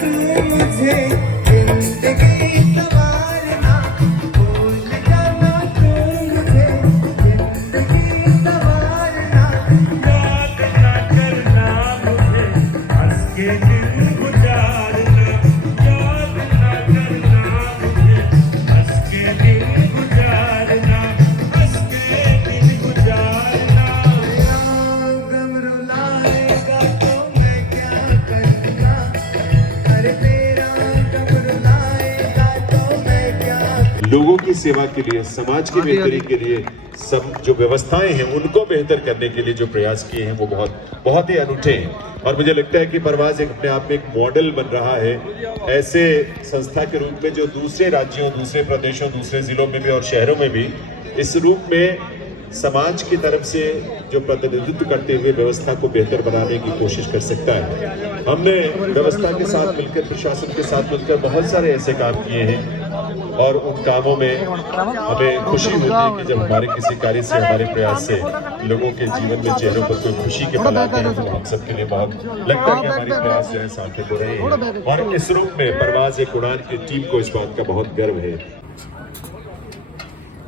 तू मुझे जिंदगी संवारना, भूल जाना तू मुझे जिंदगी संवारना। याद ना करना मुझे हंस के दिन गुजारना, याद ना करना मुझे हंस के दिन गुजारना, हंस के दिन गुजारना। गम रुलाएगा तो मैं क्या करूँगा, अरे तेरा गम रुलाएगा तो मैं क्या। लोगों की सेवा के लिए, समाज की बेहतरी के लिए, सब जो व्यवस्थाएं हैं उनको बेहतर करने के लिए जो प्रयास किए हैं वो बहुत ही अनूठे हैं। और मुझे लगता है कि परवाज़ एक अपने आप में एक मॉडल बन रहा है ऐसे संस्था के रूप में जो दूसरे राज्यों, दूसरे प्रदेशों, दूसरे जिलों में भी और शहरों में भी इस रूप में समाज की तरफ से जो प्रतिनिधित्व करते हुए व्यवस्था को बेहतर बनाने की कोशिश कर सकता है। हमने व्यवस्था के साथ मिलकर, प्रशासन के साथ मिलकर बहुत सारे ऐसे काम किए हैं और उन कामों में हमें खुशी होती है कि जब हमारे किसी कार्य से, हमारे प्रयास से लोगों के जीवन में चेहरों पर कोई खुशी के पल आते हैं तो हम सबके लिए बहुत लगता है कि हमारे प्रयास जो है सार्थक हो रहे हैं। और इस रूप में परवाज़ उड़ान की टीम को इस बात का बहुत गर्व है।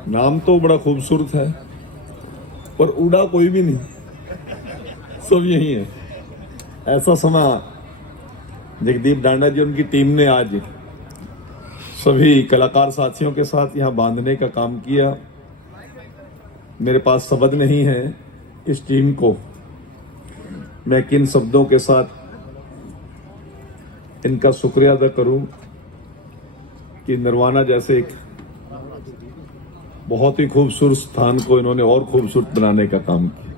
नाम तो बड़ा खूबसूरत है पर उड़ा कोई भी नहीं, सब यही है। ऐसा समय जगदीप डांडा जी उनकी टीम ने आज सभी कलाकार साथियों के साथ यहाँ बांधने का काम किया। मेरे पास शब्द नहीं है इस टीम को मैं किन शब्दों के साथ इनका शुक्रिया अदा करूं कि निर्वाणा जैसे एक बहुत ही खूबसूरत स्थान को इन्होंने और खूबसूरत बनाने का काम किया।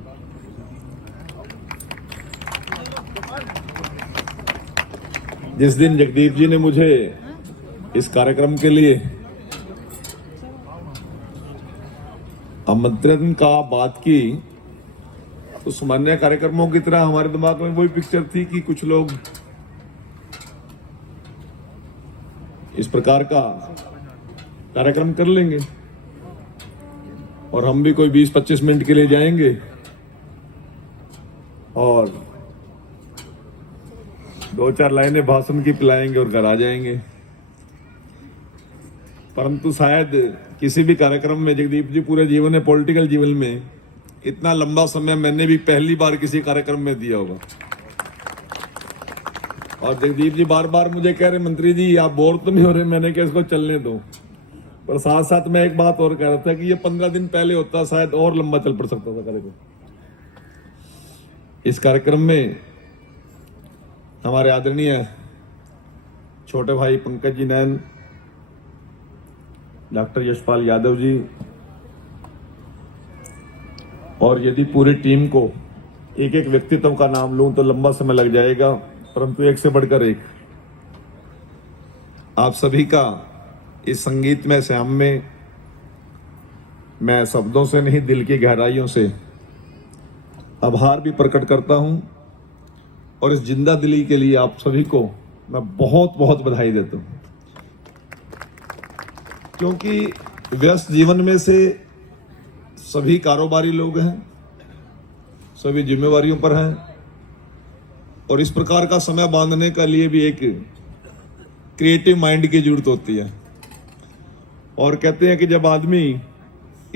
जिस दिन जगदीप जी ने मुझे इस कार्यक्रम के लिए आमंत्रण का बात की तो सामान्य कार्यक्रमों की तरह हमारे दिमाग में वही पिक्चर थी कि कुछ लोग इस प्रकार का कार्यक्रम कर लेंगे और हम भी कोई 20-25 मिनट के लिए जाएंगे और 2-4 लाइनें भाषण की पिलाएंगे और घर आ जाएंगे। परंतु शायद किसी भी कार्यक्रम में जगदीप जी पूरे जीवन में, पॉलिटिकल जीवन में इतना लंबा समय मैंने भी पहली बार किसी कार्यक्रम में दिया होगा। और जगदीप जी बार बार मुझे कह रहे, मंत्री जी आप बोर तो नहीं हो रहे? मैंने कहा इसको चलने दो। पर साथ साथ मैं एक बात और कह रहा था कि ये 15 दिन पहले होता शायद और लंबा चल पड़ सकता था कार्यक्रम। इस कार्यक्रम में हमारे आदरणीय छोटे भाई पंकज जी नैन, डॉक्टर यशपाल यादव जी और यदि पूरी टीम को एक एक व्यक्तित्व का नाम लूं तो लंबा समय लग जाएगा, परंतु एक से बढ़कर एक आप सभी का इस संगीतमय श्याम में मैं शब्दों से नहीं दिल की गहराइयों से आभार भी प्रकट करता हूं और इस जिंदा दिली के लिए आप सभी को मैं बहुत बहुत बधाई देता हूं, क्योंकि व्यस्त जीवन में से सभी कारोबारी लोग हैं, सभी जिम्मेवारियों पर हैं और इस प्रकार का समय बांधने के लिए भी एक क्रिएटिव माइंड की जरूरत होती है। और कहते हैं कि जब आदमी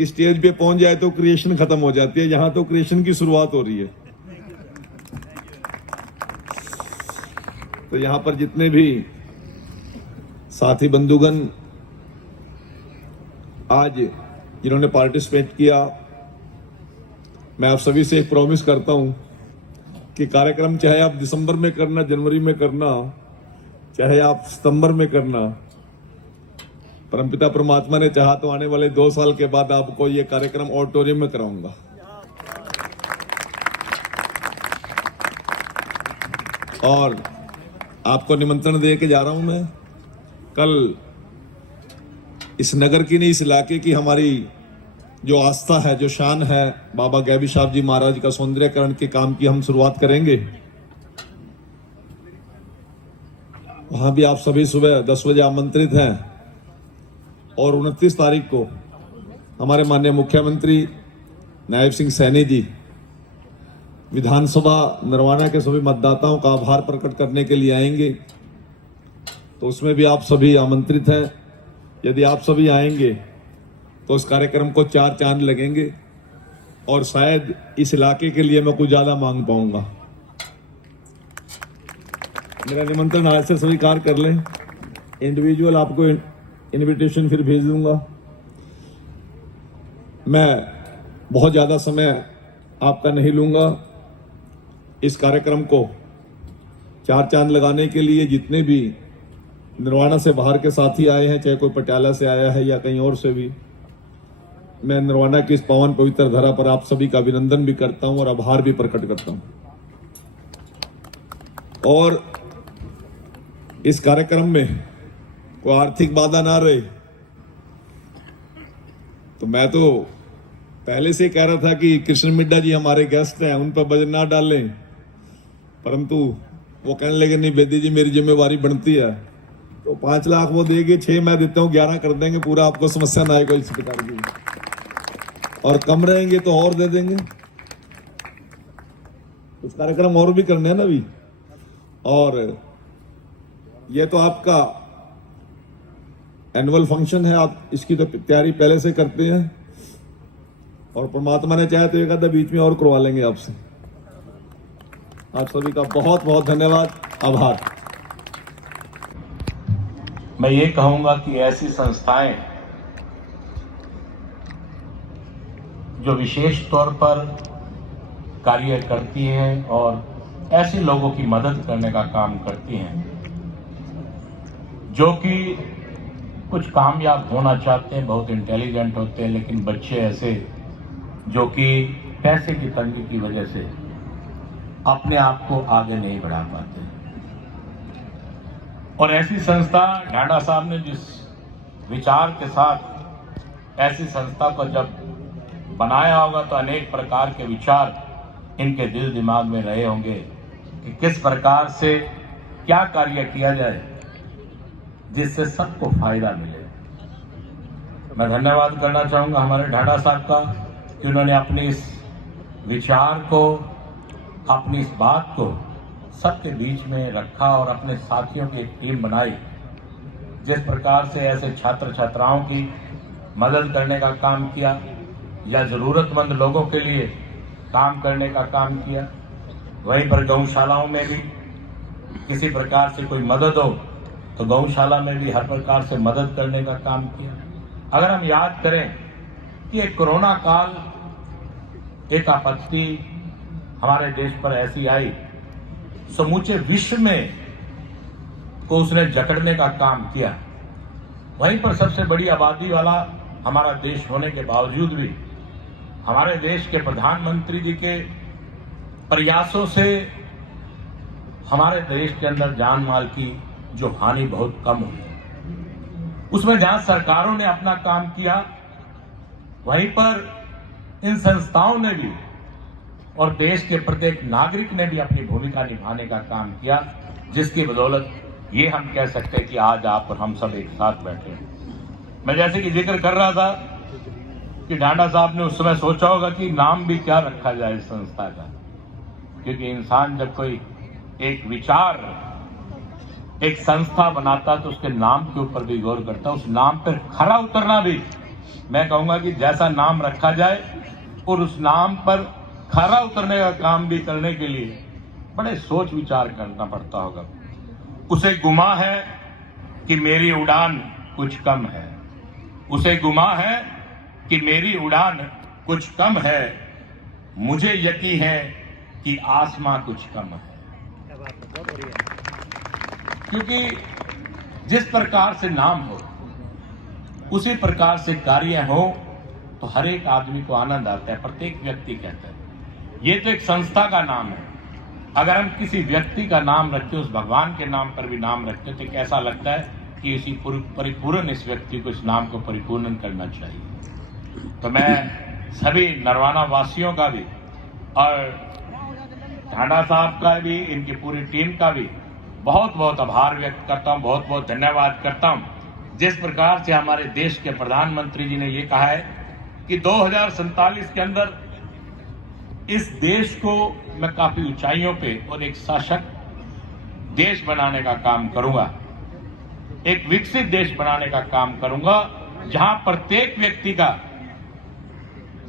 स्टेज पे पहुंच जाए तो क्रिएशन खत्म हो जाती है, यहां तो क्रिएशन की शुरुआत हो रही है। तो यहां पर जितने भी साथी बंधुगण आज जिन्होंने पार्टिसिपेट किया, मैं आप सभी से एक प्रॉमिस करता हूं कि कार्यक्रम चाहे आप दिसंबर में करना, जनवरी में करना, चाहे आप सितंबर में करना, परमपिता परमात्मा ने चाहा तो आने वाले 2 साल के बाद आपको ये कार्यक्रम ऑडिटोरियम में कराऊंगा। और आपको निमंत्रण दे के जा रहा हूं मैं। कल इस नगर की नहीं, इस इलाके की हमारी जो आस्था है, जो शान है, बाबा गैबी साहब जी महाराज का सौंदर्यकरण के काम की हम शुरुआत करेंगे। वहां भी आप सभी सुबह 10 बजे आमंत्रित हैं और 29 तारीख को हमारे माननीय मुख्यमंत्री नायब सिंह सैनी जी विधानसभा नरवाना के सभी मतदाताओं का आभार प्रकट करने के लिए आएंगे तो उसमें भी आप सभी आमंत्रित हैं। यदि आप सभी आएंगे तो इस कार्यक्रम को 4 चांद लगेंगे और शायद इस इलाके के लिए मैं कुछ ज्यादा मांग पाऊंगा। मेरा निमंत्रण आज से स्वीकार कर लें। इंडिविजुअल आपको इनविटेशन फिर भेज दूंगा। मैं बहुत ज्यादा समय आपका नहीं लूंगा। इस कार्यक्रम को 4 चांद लगाने के लिए जितने भी निर्वाणा से बाहर के साथी आए हैं, चाहे कोई पटियाला से आया है या कहीं और से भी, मैं निर्वाणा की इस पावन पवित्र धरा पर आप सभी का अभिनंदन भी करता हूं और आभार भी प्रकट करता हूं। और इस कार्यक्रम में कोई आर्थिक बाधा ना रहे, तो मैं तो पहले से कह रहा था कि कृष्ण मिड्डा जी हमारे गेस्ट हैं, उन पर बजट ना डालें, परंतु वो कहने लगे नहीं बेदी जी मेरी जिम्मेवारी बनती है, तो 5 लाख वो देंगे, 6 मैं देता हूँ, 11 कर देंगे, पूरा आपको समस्या ना आएगा इस प्रकार की। और कम रहेंगे तो और दे देंगे। कुछ कार्यक्रम और भी करने हैं ना अभी। और ये तो आपका एनुअल फंक्शन है, आप इसकी तो तैयारी पहले से करते हैं और परमात्मा ने चाहे तो एक आधा बीच में और करवा लेंगे आपसे। आप सभी का बहुत बहुत धन्यवाद, आभार। मैं ये कहूंगा कि ऐसी संस्थाएं जो विशेष तौर पर कार्य करती हैं और ऐसे लोगों की मदद करने का काम करती हैं जो कि कुछ कामयाब होना चाहते हैं, बहुत इंटेलिजेंट होते हैं, लेकिन बच्चे ऐसे जो कि पैसे की तंगी की वजह से अपने आप को आगे नहीं बढ़ा पाते। और ऐसी संस्था ढांडा साहब ने जिस विचार के साथ ऐसी संस्था को जब बनाया होगा तो अनेक प्रकार के विचार इनके दिल दिमाग में रहे होंगे कि किस प्रकार से क्या कार्य किया जाए जिससे सबको फायदा मिले। मैं धन्यवाद करना चाहूंगा हमारे ढांडा साहब का कि उन्होंने अपनी इस विचार को, अपनी इस बात को सबके बीच में रखा और अपने साथियों की एक टीम बनाई। जिस प्रकार से ऐसे छात्र छात्राओं की मदद करने का काम किया या जरूरतमंद लोगों के लिए काम करने का काम किया, वहीं पर गौशालाओं में भी किसी प्रकार से कोई मदद हो तो गौशाला में भी हर प्रकार से मदद करने का काम किया। अगर हम याद करें कि एक कोरोना काल, एक आपत्ति हमारे देश पर ऐसी आई, समूचे विश्व में को उसने जकड़ने का काम किया। वहीं पर सबसे बड़ी आबादी वाला हमारा देश होने के बावजूद भी हमारे देश के प्रधानमंत्री जी के प्रयासों से हमारे देश के अंदर जान माल की जो हानि बहुत कम हुई। उसमें जहां सरकारों ने अपना काम किया, वहीं पर इन संस्थाओं ने भी और देश के प्रत्येक नागरिक ने भी अपनी भूमिका निभाने का काम किया, जिसकी बदौलत ये हम कह सकते हैं कि आज आप और हम सब एक साथ बैठे हैं। मैं जैसे कि जिक्र कर रहा था कि ढांडा साहब ने उस समय सोचा होगा कि नाम भी क्या रखा जाए इस संस्था का, क्योंकि इंसान जब कोई एक विचार, एक संस्था बनाता तो उसके नाम के ऊपर भी गौर करता, उस नाम पर खरा उतरना भी मैं कहूंगा कि जैसा नाम रखा जाए और उस नाम पर खरा उतरने का काम भी करने के लिए बड़े सोच विचार करना पड़ता होगा। उसे गुमा है कि मेरी उड़ान कुछ कम है, उसे गुमा है कि मेरी उड़ान कुछ कम है, मुझे यकीन है कि आसमां कुछ कम है। क्योंकि जिस प्रकार से नाम हो उसी प्रकार से कार्य हो तो हर एक आदमी को आनंद आता है, प्रत्येक व्यक्ति कहता है। ये तो एक संस्था का नाम है। अगर हम किसी व्यक्ति का नाम रखते, उस भगवान के नाम पर भी नाम रखते, तो कैसा लगता है कि इसी परिपूर्ण इस व्यक्ति को, इस नाम को परिपूर्ण करना चाहिए। तो मैं सभी नरवाना वासियों का भी और ढांडा साहब का भी, इनकी पूरी टीम का भी बहुत बहुत आभार व्यक्त करता हूं, बहुत बहुत धन्यवाद करता हूं। जिस प्रकार से हमारे देश के प्रधानमंत्री जी ने ये कहा है कि 2047 के अंदर इस देश को मैं काफी ऊंचाइयों पे और एक सशक्त देश बनाने का काम करूंगा। एक विकसित देश बनाने का काम करूंगा, जहां प्रत्येक व्यक्ति का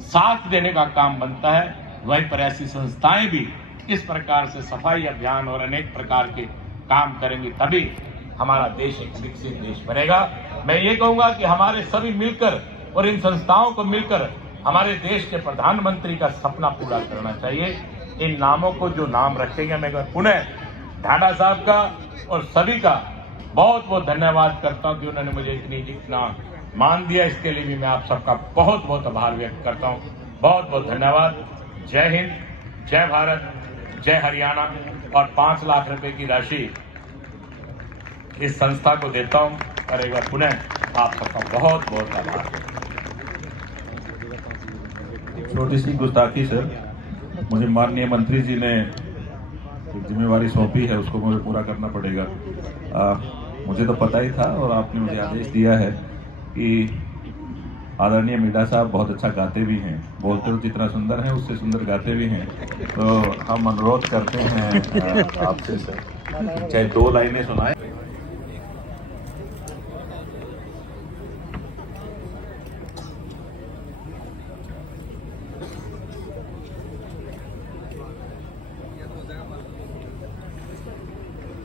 साथ देने का काम बनता है। वहीं पर ऐसी संस्थाएं भी इस प्रकार से सफाई अभियान और अनेक प्रकार के काम करेंगी, तभी हमारा देश एक विकसित देश बनेगा। मैं ये कहूंगा कि हमारे सभी मिलकर और इन संस्थाओं को मिलकर हमारे देश के प्रधानमंत्री का सपना पूरा करना चाहिए। इन नामों को जो नाम रखेंगे, मैं पुनः ढांडा साहब का और सभी का बहुत बहुत धन्यवाद करता हूं कि उन्होंने मुझे इतना मान दिया। इसके लिए भी मैं आप सबका बहुत बहुत आभार व्यक्त करता हूं। बहुत बहुत धन्यवाद। जय हिंद, जय भारत, जय हरियाणा। और 5 लाख रुपए की राशि इस संस्था को देता हूं और एक बार पुनः आप सबका बहुत बहुत आभार। छोटी सी गुस्ताखी सर, मुझे माननीय मंत्री जी ने एक जिम्मेवारी सौंपी है, उसको मुझे पूरा करना पड़ेगा। मुझे तो पता ही था और आपने मुझे आदेश दिया है कि आदरणीय मीडा साहब बहुत अच्छा गाते भी हैं, बोलते तो जितना सुंदर है उससे सुंदर गाते भी हैं। तो हम अनुरोध करते हैं आपसे सर, चाहे 2 लाइनें सुनाएं।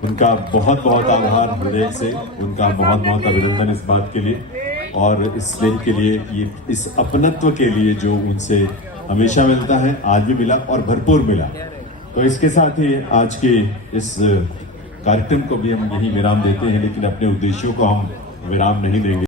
उनका बहुत बहुत आभार हृदय से, उनका बहुत बहुत अभिनंदन इस बात के लिए और इस दिन के लिए, ये इस अपनत्व के लिए जो उनसे हमेशा मिलता है, आज भी मिला और भरपूर मिला। तो इसके साथ ही आज के इस कार्यक्रम को भी हम यही विराम देते हैं, लेकिन अपने उद्देश्यों को हम विराम नहीं देंगे।